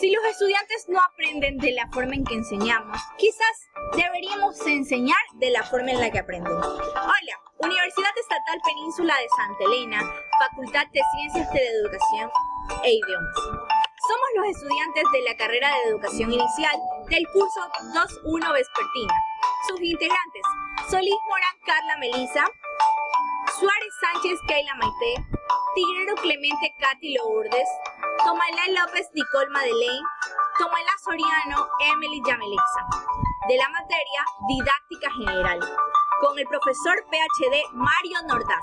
Si los estudiantes no aprenden de la forma en que enseñamos, quizás deberíamos enseñar de la forma en la que aprenden. Hola, Universidad Estatal Península de Santa Elena, Facultad de Ciencias de la Educación e Idiomas. Somos los estudiantes de la carrera de Educación Inicial del curso 2.1 Vespertina. Sus integrantes: Solís Morán Carla Melisa, Suárez Sánchez Keila Maite, Tigrero Clemente Katy Lourdes, Tomalá López Nicole Madeleine, Tomalá Soriano Emily Yamelixa, de la materia Didáctica General, con el profesor PhD Mario Nordaz.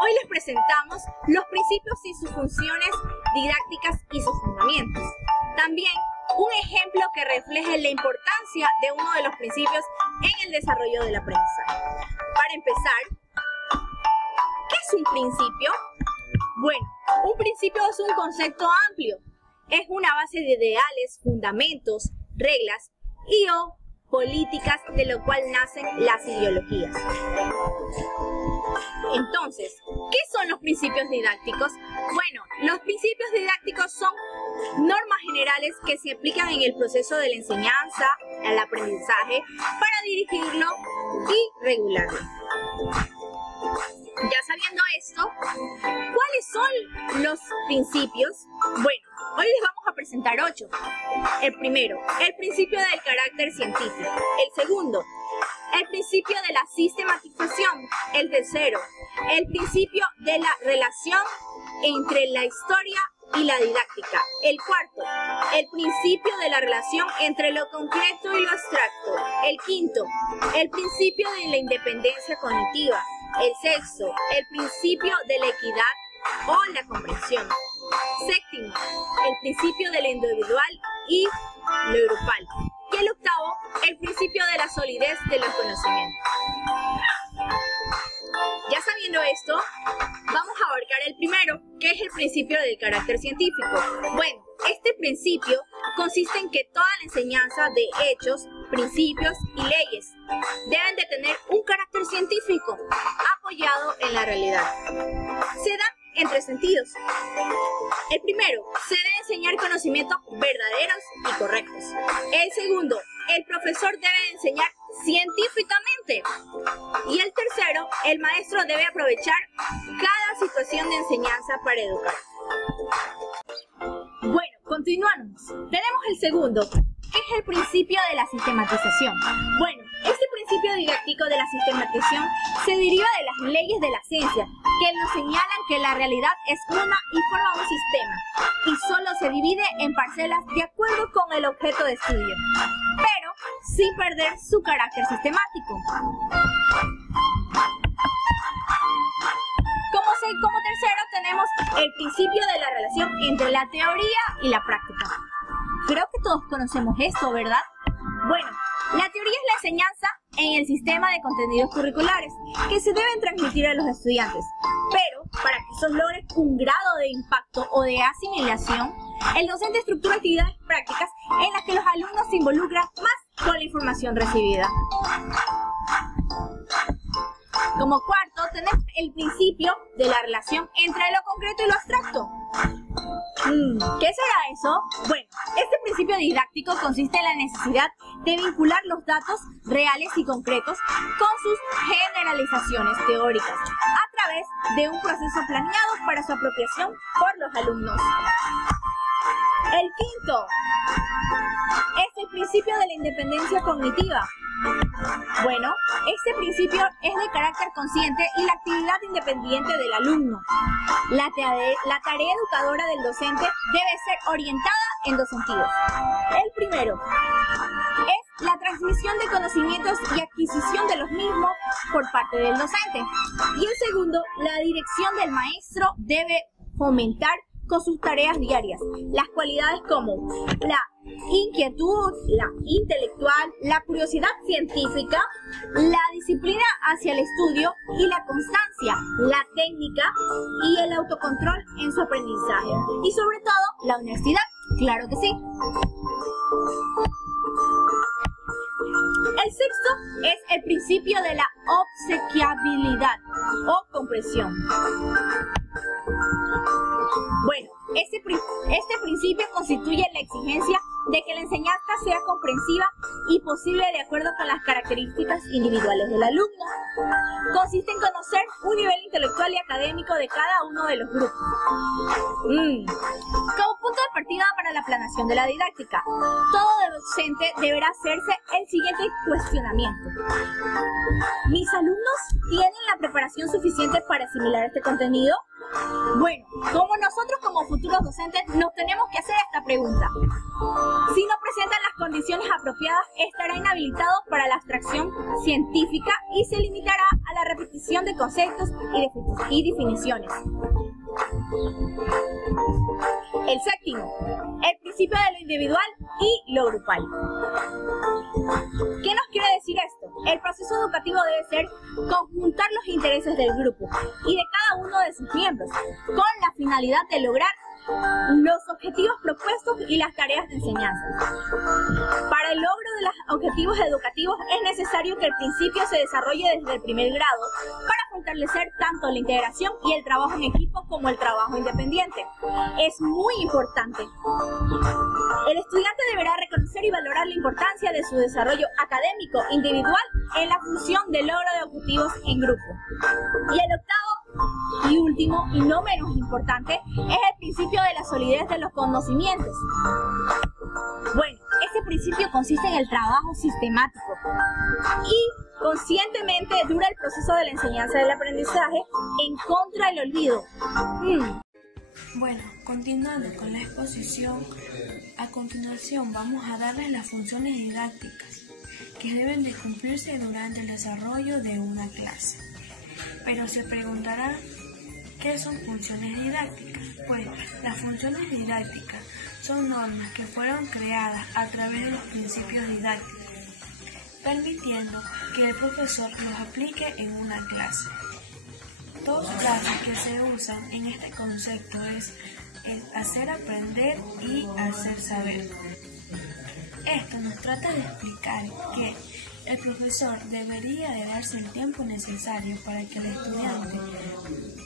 Hoy les presentamos los principios y sus funciones didácticas y sus fundamentos. También un ejemplo que refleje la importancia de uno de los principios en el desarrollo del aprendizaje. Para empezar, ¿qué es un principio? Bueno, un principio es un concepto amplio. Es una base de ideales, fundamentos, reglas o políticas de lo cual nacen las ideologías. Entonces, ¿qué son los principios didácticos? Bueno, los principios didácticos son normas generales que se aplican en el proceso de la enseñanza, el aprendizaje, para dirigirlo y regularlo. Ya sabiendo esto, ¿cuáles son los principios? Bueno, hoy les vamos a presentar 8. El primero, el principio del carácter científico. El segundo, el principio de la sistematización. El tercero, el principio de la relación entre la historia y la didáctica. El cuarto, el principio de la relación entre lo concreto y lo abstracto. El quinto, el principio de la independencia cognitiva. El sexto, el principio de la equidad o la comprensión. Séptimo, el principio de lo individual y lo grupal. Y el octavo, el principio de la solidez de los conocimientos. Ya sabiendo esto, vamos a abarcar el primero, que es el principio del carácter científico. Bueno, este principio consiste en que toda la enseñanza de hechos, principios y leyes deben de tener un carácter científico apoyado en la realidad. Se dan en 3 sentidos. El primero, se debe enseñar conocimientos verdaderos y correctos. El segundo, el profesor debe enseñar científicamente. Y el tercero, el maestro debe aprovechar cada situación de enseñanza para educar. Bueno, continuamos. Tenemos el segundo, que es el principio de la sistematización. Bueno, este principio didáctico de la sistematización se deriva de las leyes de la ciencia, que nos señalan que la realidad es una y forma un sistema, y solo se divide en parcelas de acuerdo con el objeto de estudio, pero sin perder su carácter sistemático. Como tercero tenemos el principio de la relación entre la teoría y la práctica. Creo que todos conocemos esto, ¿verdad? Bueno, la teoría es la enseñanza en el sistema de contenidos curriculares que se deben transmitir a los estudiantes. Pero, para que estos logren un grado de impacto o de asimilación, el docente estructura actividades prácticas en las que los alumnos se involucran más con la información recibida. Como cuarto, tenemos el principio de la relación entre lo concreto y lo abstracto. ¿Qué será eso? Bueno, este principio didáctico consiste en la necesidad de vincular los datos reales y concretos con sus generalizaciones teóricas a través de un proceso planeado para su apropiación por los alumnos. El quinto es el principio de la independencia cognitiva. Bueno, este principio es de carácter consciente y la actividad independiente del alumno. La tarea educadora del docente debe ser orientada en 2 sentidos. El primero es la transmisión de conocimientos y adquisición de los mismos por parte del docente. Y el segundo, la dirección del maestro debe fomentar con sus tareas diarias las cualidades como la inquietud, la intelectual, la curiosidad científica, la disciplina hacia el estudio y la constancia, la técnica y el autocontrol en su aprendizaje. Y sobre todo, la honestidad, claro que sí. El sexto es el principio de la obsequiabilidad o comprensión. principio constituye la exigencia de que la enseñanza sea comprensiva y posible de acuerdo con las características individuales del alumno. Consiste en conocer un nivel intelectual y académico de cada uno de los grupos. Como punto de partida para la planeación de la didáctica, todo docente deberá hacerse el siguiente cuestionamiento. ¿Mis alumnos tienen la preparación suficiente para asimilar este contenido? Bueno, como nosotros como futuros docentes nos tenemos que hacer esta pregunta. Si no presentan las condiciones apropiadas, estará inhabilitado para la abstracción científica y se limitará a la repetición de conceptos y definiciones. El séptimo, el principio de lo individual y lo grupal. ¿Qué nos quiere decir esto? El proceso educativo debe ser conjuntar los intereses del grupo y de cada uno de sus miembros, con la finalidad de lograr los objetivos propuestos y las tareas de enseñanza. Para el logro de los objetivos educativos es necesario que el principio se desarrolle desde el primer grado para fortalecer tanto la integración y el trabajo en equipo como el trabajo independiente. Es muy importante. El estudiante deberá reconocer y valorar la importancia de su desarrollo académico individual en la función del logro de objetivos en grupo. Y el octavo y último, y no menos importante, es el principio de la solidez de los conocimientos. Bueno, este principio consiste en el trabajo sistemático y conscientemente dura el proceso de la enseñanza y del aprendizaje en contra del olvido. Bueno, continuando con la exposición, a continuación vamos a darles las funciones didácticas que deben de cumplirse durante el desarrollo de una clase. Pero se preguntará, ¿qué son funciones didácticas? Pues las funciones didácticas son normas que fueron creadas a través de los principios didácticos, permitiendo que el profesor los aplique en una clase. Dos frases que se usan en este concepto es hacer aprender y hacer saber. Esto nos trata de explicar que el profesor debería de darse el tiempo necesario para que el estudiante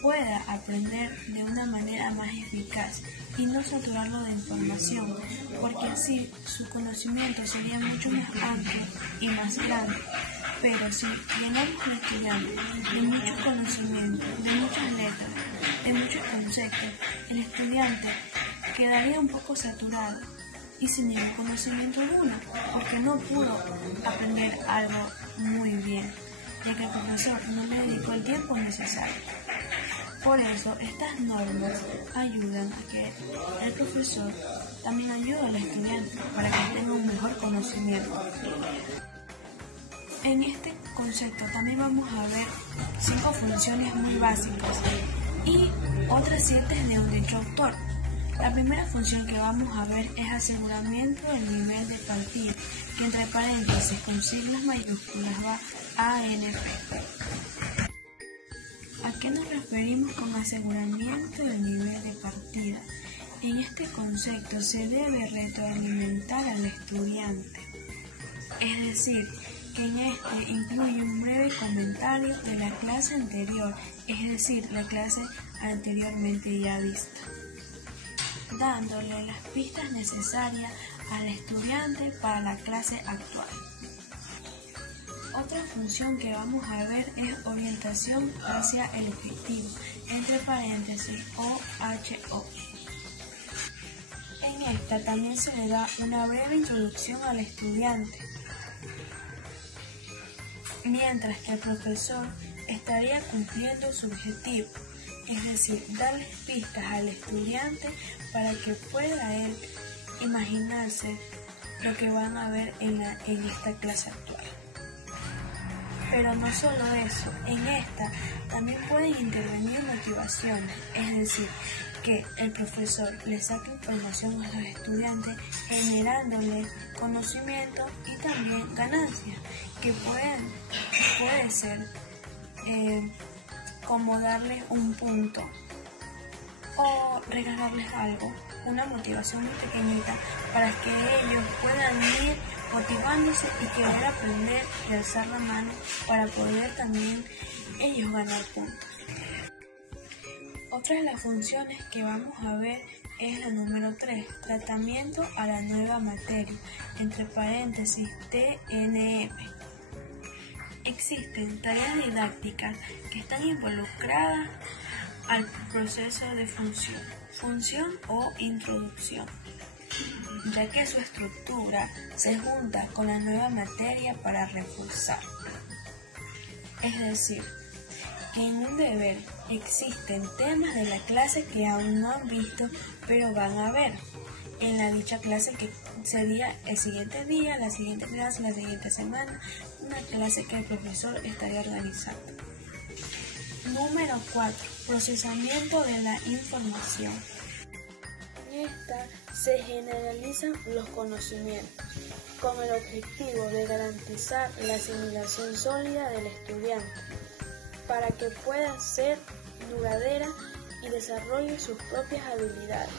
pueda aprender de una manera más eficaz y no saturarlo de información, porque así su conocimiento sería mucho más amplio y más grande. Pero si llenamos al estudiante de mucho conocimiento, de muchas letras, de muchos conceptos, el estudiante quedaría un poco saturado y sin ningún conocimiento alguno, porque no pudo aprender algo muy bien, ya que el profesor no le dedicó el tiempo necesario. Por eso, estas normas ayudan a que el profesor también ayude al estudiante para que tenga un mejor conocimiento. En este concepto también vamos a ver 5 funciones muy básicas y otras 7 de un dicho autor. La primera función que vamos a ver es aseguramiento del nivel de partida, que entre paréntesis con siglas mayúsculas va ANP. ¿A qué nos referimos con aseguramiento del nivel de partida? En este concepto se debe retroalimentar al estudiante, es decir, que en este incluye un breve comentario de la clase anterior, es decir, la clase anteriormente ya vista, dándole las pistas necesarias al estudiante para la clase actual. Otra función que vamos a ver es orientación hacia el objetivo, entre paréntesis OHO. En esta también se le da una breve introducción al estudiante, mientras que el profesor estaría cumpliendo su objetivo, es decir, darles pistas al estudiante para que pueda él imaginarse lo que van a ver en esta clase actual. Pero no solo eso, en esta también pueden intervenir motivaciones, es decir, que el profesor le saque información a los estudiantes generándole conocimiento y también ganancias, que puede ser como darles un punto o regalarles algo, una motivación muy pequeñita para que ellos puedan ir motivándose y querer aprender y alzar la mano para poder también ellos ganar puntos. Otra de las funciones que vamos a ver es la número 3, tratamiento a la nueva materia, entre paréntesis TNM. Existen tareas didácticas que están involucradas al proceso de función o introducción, ya que su estructura se junta con la nueva materia para reforzar. Es decir, que en un deber existen temas de la clase que aún no han visto, pero van a ver en la dicha clase, que sería el siguiente día, la siguiente clase, la siguiente semana, una clase que el profesor estaría organizando. Número 4. Procesamiento de la información. En esta se generalizan los conocimientos con el objetivo de garantizar la asimilación sólida del estudiante para que pueda ser duradera y desarrolle sus propias habilidades.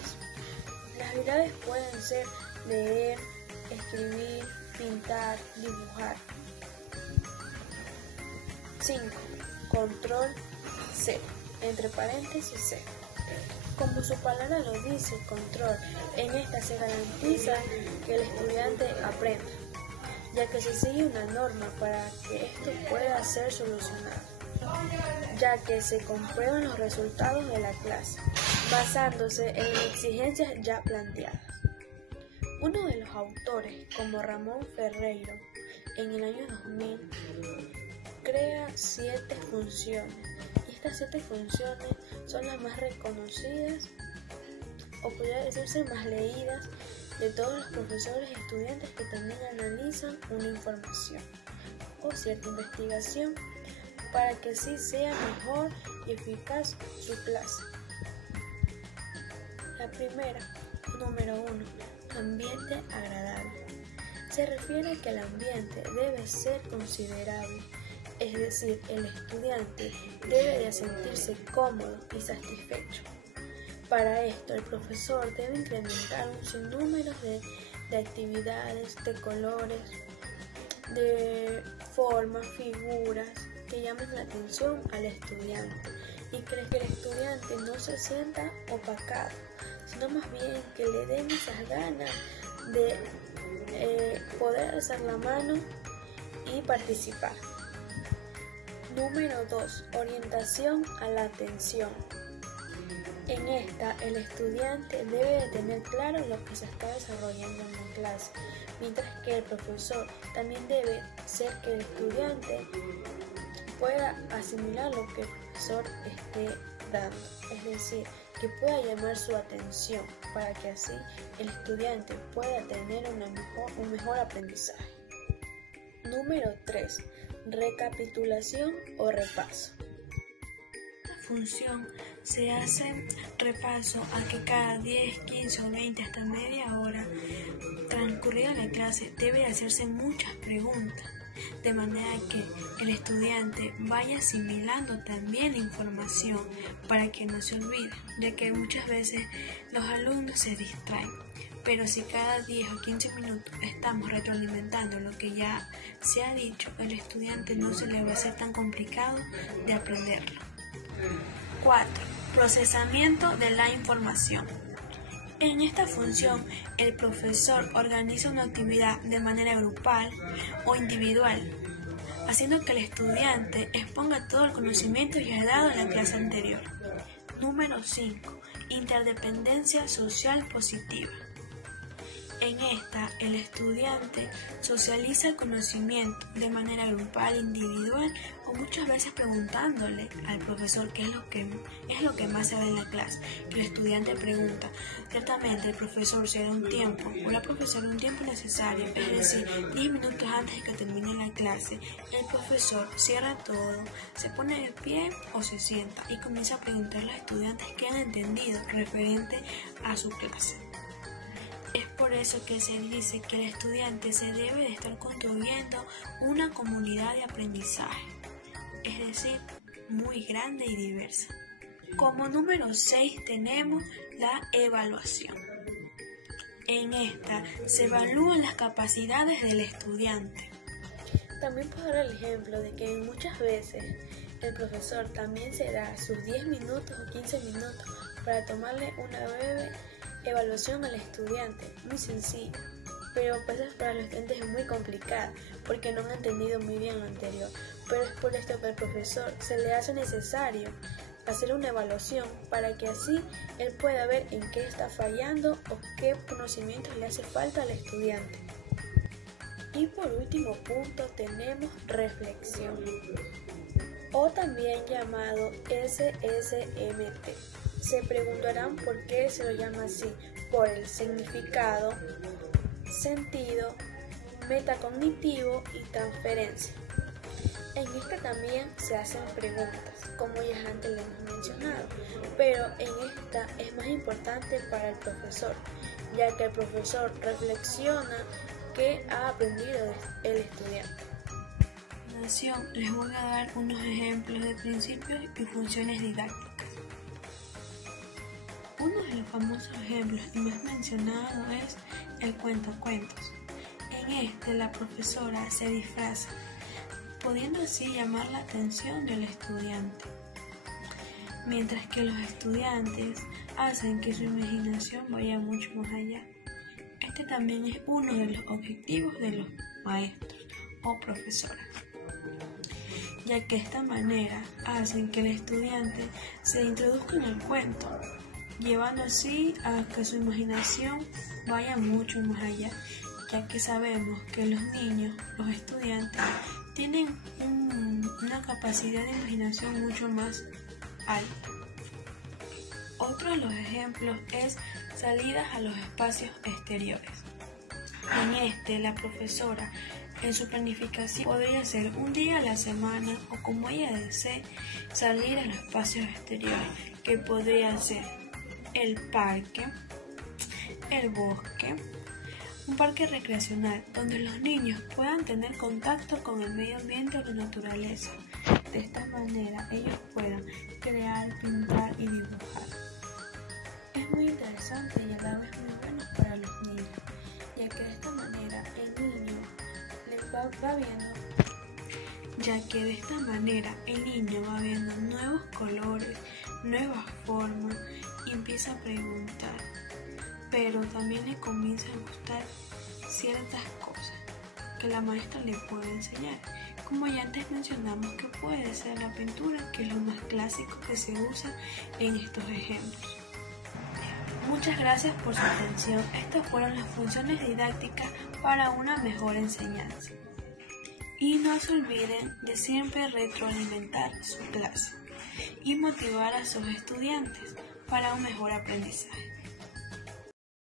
Las habilidades pueden ser leer, escribir, pintar, dibujar. 5. Control C, entre paréntesis C. Como su palabra lo dice, control, en esta se garantiza que el estudiante aprenda, ya que se sigue una norma para que esto pueda ser solucionado, ya que se comprueban los resultados de la clase, basándose en las exigencias ya planteadas. Uno de los autores, como Ramón Ferreiro, en el año 2000, crea 7 funciones. Estas 7 funciones son las más reconocidas, o podría decirse más leídas, de todos los profesores y estudiantes que también analizan una información o cierta investigación para que así sea mejor y eficaz su clase. La primera, número 1, ambiente agradable. Se refiere a que el ambiente debe ser considerable, es decir, el estudiante debe de sentirse cómodo y satisfecho. Para esto, el profesor debe incrementar un sinnúmero de actividades, de colores, de formas, figuras que llamen la atención al estudiante y que el estudiante no se sienta opacado, sino más bien que le den esas ganas de poder alzar la mano y participar. Número 2. Orientación a la atención. En esta, el estudiante debe de tener claro lo que se está desarrollando en la clase, mientras que el profesor también debe ser que el estudiante pueda asimilar lo que el profesor esté dando, es decir, que pueda llamar su atención para que así el estudiante pueda tener un mejor aprendizaje. Número 3. Recapitulación o repaso. La función se hace repaso a que cada 10, 15 o 20 hasta media hora transcurrida la clase debe hacerse muchas preguntas, de manera que el estudiante vaya asimilando también la información para que no se olvide, ya que muchas veces los alumnos se distraen. Pero si cada 10 o 15 minutos estamos retroalimentando lo que ya se ha dicho, el estudiante no se le va a hacer tan complicado de aprenderlo. 4. Procesamiento de la información. En esta función, el profesor organiza una actividad de manera grupal o individual, haciendo que el estudiante exponga todo el conocimiento ya dado en la clase anterior. Número 5. Interdependencia social positiva. En esta, el estudiante socializa el conocimiento de manera grupal, individual o muchas veces preguntándole al profesor qué es lo que más se ve en la clase. El estudiante pregunta. Ciertamente el profesor se da un tiempo o la profesora un tiempo necesario, es decir, 10 minutos antes de que termine la clase. El profesor cierra todo, se pone de pie o se sienta y comienza a preguntar a los estudiantes qué han entendido referente a su clase. Es por eso que se dice que el estudiante se debe de estar construyendo una comunidad de aprendizaje, es decir, muy grande y diversa. Como número 6 tenemos la evaluación. En esta se evalúan las capacidades del estudiante. También puedo dar el ejemplo de que muchas veces el profesor también se da sus 10 minutos o 15 minutos para tomarle una breve Evaluación al estudiante, muy sencillo, pero a veces para los estudiantes es muy complicada porque no han entendido muy bien lo anterior, pero es por esto que al profesor se le hace necesario hacer una evaluación para que así él pueda ver en qué está fallando o qué conocimientos le hace falta al estudiante. Y por último punto tenemos reflexión, o también llamado SSMT. Se preguntarán por qué se lo llama así, por el significado, sentido, metacognitivo y transferencia. En esta también se hacen preguntas, como ya antes le hemos mencionado, pero en esta es más importante para el profesor, ya que el profesor reflexiona qué ha aprendido el estudiante. A continuación les voy a dar unos ejemplos de principios y funciones didácticas. Uno de los famosos ejemplos y más mencionado es el cuentacuentos. En este la profesora se disfraza, pudiendo así llamar la atención del estudiante, mientras que los estudiantes hacen que su imaginación vaya mucho más allá. Este también es uno de los objetivos de los maestros o profesoras, ya que de esta manera hacen que el estudiante se introduzca en el cuento, llevando así a que su imaginación vaya mucho más allá, ya que sabemos que los niños, los estudiantes, tienen una capacidad de imaginación mucho más alta. Otro de los ejemplos es salidas a los espacios exteriores. En este, la profesora en su planificación podría ser un día a la semana o como ella desee salir a los espacios exteriores, que podría ser el parque, el bosque, un parque recreacional donde los niños puedan tener contacto con el medio ambiente o la naturaleza. De esta manera ellos puedan crear, pintar y dibujar. Es muy interesante y a la vez muy bueno para los niños, ya que de esta manera el niño va viendo nuevos colores, nuevas formas y empieza a preguntar, pero también le comienza a gustar ciertas cosas que la maestra le puede enseñar, como ya antes mencionamos que puede ser la pintura, que es lo más clásico que se usa en estos ejemplos. Muchas gracias por su atención. Estas fueron las funciones didácticas para una mejor enseñanza. Y no se olviden de siempre retroalimentar su clase y motivar a sus estudiantes para un mejor aprendizaje.